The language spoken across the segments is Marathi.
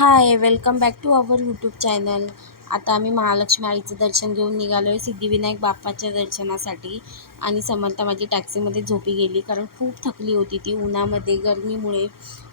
Hi welcome back to our YouTube channel आता आम्ही महालक्ष्मी आईचं दर्शन घेऊन निघालो आहे सिद्धिविनायक बाप्पाच्या दर्शनासाठी. आणि समर्था माझी टॅक्सीमध्ये झोपी गेली कारण खूप थकली होती ती उन्हामध्ये गर्मीमुळे.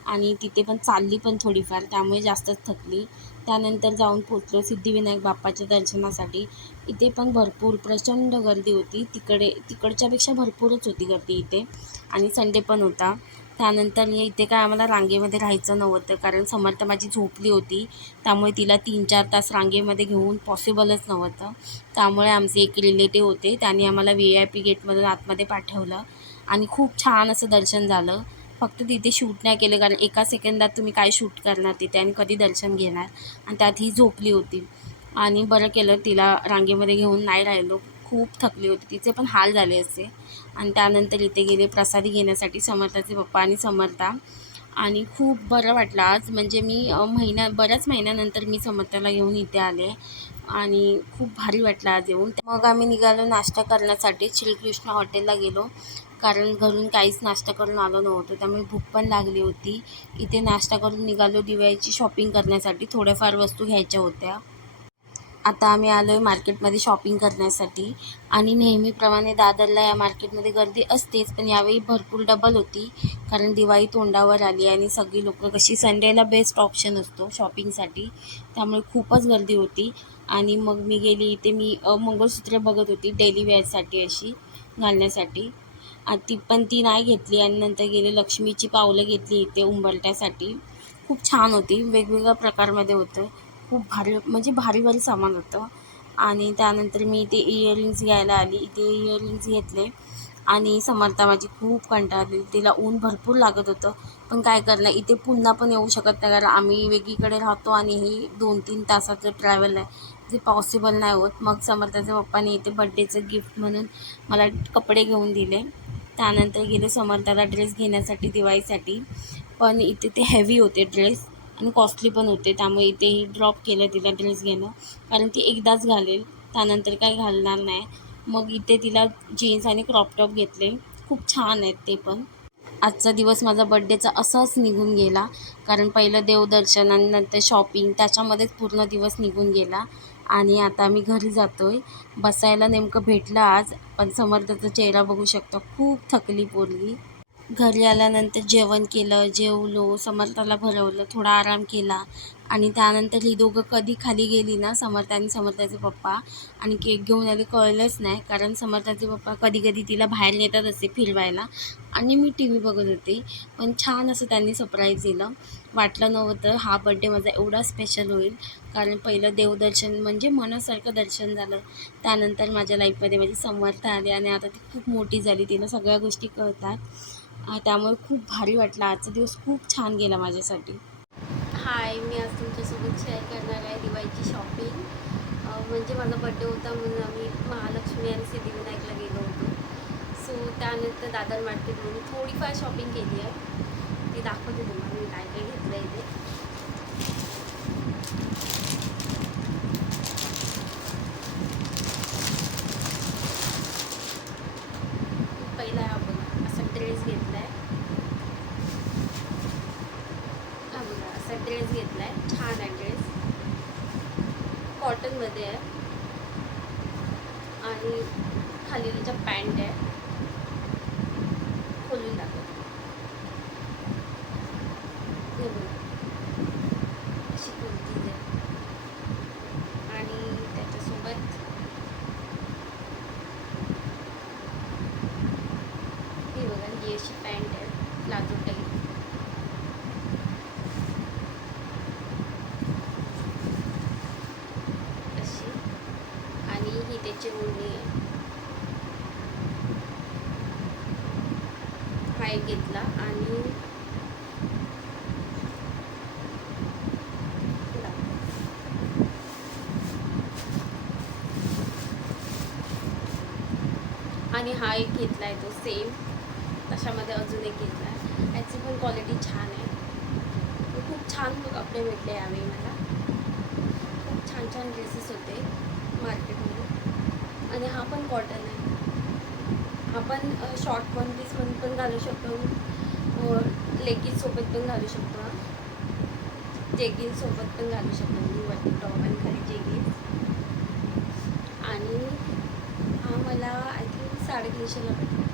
आणि तिथे पण चालली पण थोडीफार त्यामुळे जास्तच थकली. त्यानंतर जाऊन पोचलो सिद्धिविनायक बाप्पाच्या दर्शनासाठी. इथे पण भरपूर प्रचंड गर्दी होती. तिकडे तिकडच्यापेक्षा भरपूरच होती गर्दी इथे. आणि संडे पण होता. त्यानंतर इथे काय आम्हाला रांगेमध्ये राहायचं नव्हतं कारण समर्थ माझी झोपली होती. त्यामुळे तिला तीन चार तास रांगेमध्ये घेऊन पॉसिबलच नव्हतं. त्यामुळे आमचे एक रिलेटिव्ह होते त्यांनी आम्हाला व्ही आय पी गेटमधून आतमध्ये पाठवलं. आणि खूप छान असं दर्शन झालं. फक्त तिथे शूट नाही केलं कारण एका सेकंदात तुम्ही काय शूट करणार तिथे आणि कधी दर्शन घेणार? आणि त्यात ही झोपली होती. आणि बरं केलं तिला रांगेमध्ये घेऊन नाही राहिलो. खूप थकली होती. तिचे पण हाल झाले असते आणि त्यानंतर इथे गेले प्रसादी घेण्यासाठी समर्थाचे पप्पा आणि समर्था. आणि खूप बरं वाटलं आज. म्हणजे मी महिन्या बऱ्याच महिन्यानंतर मी समर्थाला घेऊन इथे आले. आणि खूप भारी वाटलं आज येऊन. मग आम्ही निघालो नाश्ता करण्यासाठी श्रीकृष्ण हॉटेलला गेलो. कारण घरून काहीच नाश्ता करून आलो नव्हतो. त्यामुळे भूक पण लागली होती. इथे नाश्ता करून निघालो दिवाळीची शॉपिंग करण्यासाठी. थोड्याफार वस्तू घ्यायच्या होत्या. आता आम्ही आलो आहे मार्केटमध्ये शॉपिंग करण्यासाठी. आणि नेहमीप्रमाणे दादरला या मार्केटमध्ये गर्दी असतेच पण यावेळी भरपूर डबल होती. कारण दिवाळी तोंडावर आली आणि सगळी लोकं कशी संडेला बेस्ट ऑप्शन असतो शॉपिंगसाठी त्यामुळे खूपच गर्दी होती. आणि मग मी गेली इथे मी मंगळसूत्र बघत होती डेली वेअरसाठी अशी घालण्यासाठी. ती पण ती नाही घेतली आणि नंतर गेले लक्ष्मीची पावलं घेतली इथे उंबरट्यासाठी खूप छान होती वेगवेगळ्या प्रकारमध्ये होतं. खूप भारी म्हणजे भारी भारी सामान होतं. आणि त्यानंतर मी इथे इयरिंग्स घ्यायला आली. इथे इयरिंग्स घेतले. आणि समर्था माझी खूप कंटाळली. तिला ऊन भरपूर लागत होतं. पण काय करणार इथे पुन्हा पण येऊ शकत नाही. कारण आम्ही वेगळीकडे राहतो आणि ही दोन तीन तासाचं ट्रॅव्हल आहे. जे पॉसिबल नाही होत. मग समर्थाच्या पप्पाने इथे बड्डेचं गिफ्ट म्हणून मला कपडे घेऊन दिले. त्यानंतर गेले समर्थाला ड्रेस घेण्यासाठी दिवाळीसाठी. पण इथे ते हेवी होते ड्रेस आणि कॉस्टली पण होते. त्यामुळे इथेही ड्रॉप केलं तिला ड्रेस घेणं. कारण ती एकदाच घालेल त्यानंतर काय घालणार नाही. मग इथे तिला जीन्स आणि क्रॉप टॉप घेतले. खूप छान आहेत ते पण. आजचा दिवस माझा बड्डेचा असाच निघून गेला. कारण पहिलं देवदर्शन आणि नंतर शॉपिंग त्याच्यामध्येच पूर्ण दिवस निघून गेला. आणि आता आम्ही घरी जातो आहे बसायला नेमकं भेटलं आज पण समर्थाचा चेहरा बघू शकतो. खूप थकली पोरगी. घरी आल्यानंतर जेवण केलं जेवलो समर्थाला भरवलं थोडा आराम केला. आणि त्यानंतर ही दोघं कधी खाली गेली ना समर्थ आणि समर्थाचे पप्पा आणि केक घेऊन आले कळलंच नाही कारण समर्थाचे पप्पा कधी कधी तिला बाहेर नेतात असे फिरवायला. आणि मी टी व्ही बघत होते. पण छान असं त्यांनी सरप्राईज दिलं. वाटलं नव्हतं हा बड्डे माझा एवढा स्पेशल होईल. कारण पहिलं देवदर्शन म्हणजे मनासारखं दर्शन झालं. त्यानंतर माझ्या लाईफमध्ये माझी समर्थ आली आणि आता ती खूप मोठी झाली. तिला सगळ्या गोष्टी कळतात. त्यामुळे खूप भारी वाटला. आजचा दिवस खूप छान गेला माझ्यासाठी. हाय मी आज तुमच्यासोबत शेअर करणार आहे दिवाळीची शॉपिंग म्हणजे माझा बड्डे होता म्हणून आम्ही महालक्ष्मी आणि सिद्धिविनायकला गेलो होतो. सो त्यानंतर दादर मार्केटमध्ये थोडीफार शॉपिंग केली आहे. ती दाखवते तुम्हाला मी काय काय घेतलं आहे ते. पहिला घेतला आहे बघा असा ड्रेस घेतला आहे छान आहे ड्रेस कॉटनमध्ये आहे. आणि खाली त्याच्या पॅन्ट आहे खोलून दाखवते हे बघा अशी कुर्तीज आहे आणि त्याच्यासोबत ही बघा ही अशी पॅन्ट आहे प्लाझो टाईप अशी चिमणी हा एक घेतला आणि आणि हा एक घेतला आहे तो सेम तशामध्ये अजून एक घेतला आहे याची पण क्वालिटी छान आहे. खूप छान कपडे भेटले यावेळी मला. खूप छान छान ड्रेसेस होते मार्केटमध्ये आणि हा पण कॉटन आहे. हा पण शॉर्ट वन पीसमध्ये पण घालू शकतो. लेगिन्ससोबत पण घालू शकतो हा. पण घालू शकतो मी वरती टॉप आणि खाली जेगिन्स आणि हा मला आय थिंक साडेतीनशेला पडला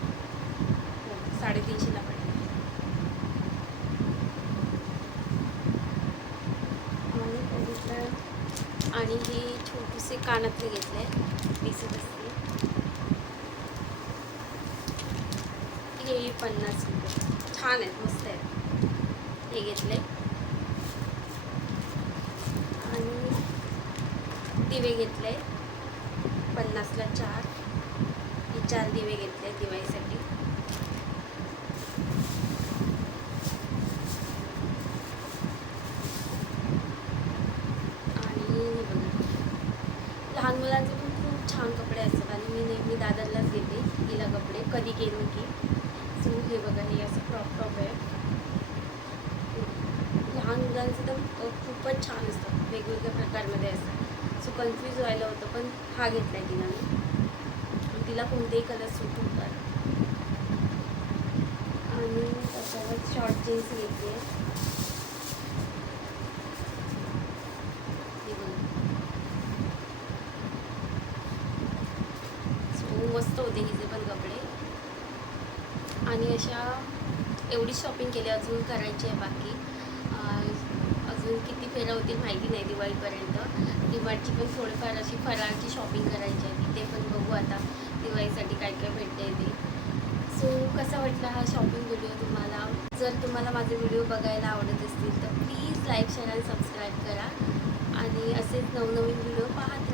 हो साडेतीनशेला पडला आणि आणि हे छोटेसे कानातले घेतले. दिसत असते हे पन्नास रुपये छान आहेत मस्त आहेत हे घेतले आणि दिवे घेतले पन्नासला चार हे चार दिवे घेतले दिवाळीसाठी आणि लहान मुलांचे छान कपडे असतात आणि मी नेहमी दादरलाच घेते हिला कपडे कधी गेलो की सो हे बघा हे असं क्रॉप टॉप आहे. लहान मुलांचं तर खूपच छान असतं. वेगवेगळ्या प्रकारमध्ये असतात सो कन्फ्यूज व्हायला होतं पण हा घेतला आहे तिला मी तिला कोणतेही कलर सूट होतात आणि त्याच्यावर शॉर्ट जीन्स घेते आहे हे बघा सो मस्त होते हिचे पण कपडे आणि अशा एवढी शॉपिंग केली अजून करायची आहे बाकी. अजून किती फेऱ्या होतील माहिती नाही दिवाळीपर्यंत. दिवाळीची पण थोडीफार अशी फराळची शॉपिंग करायची आहे. तिथे पण बघू आता दिवाळीसाठी काय काय भेटते ते. सो कसा वाटला हा शॉपिंग व्हिडिओ तुम्हाला? जर तुम्हाला माझे व्हिडिओ बघायला आवडत असतील तर प्लीज लाईक शेअर आणि सबस्क्राईब करा. आणि असेच नवनवीन व्हिडिओ पाहत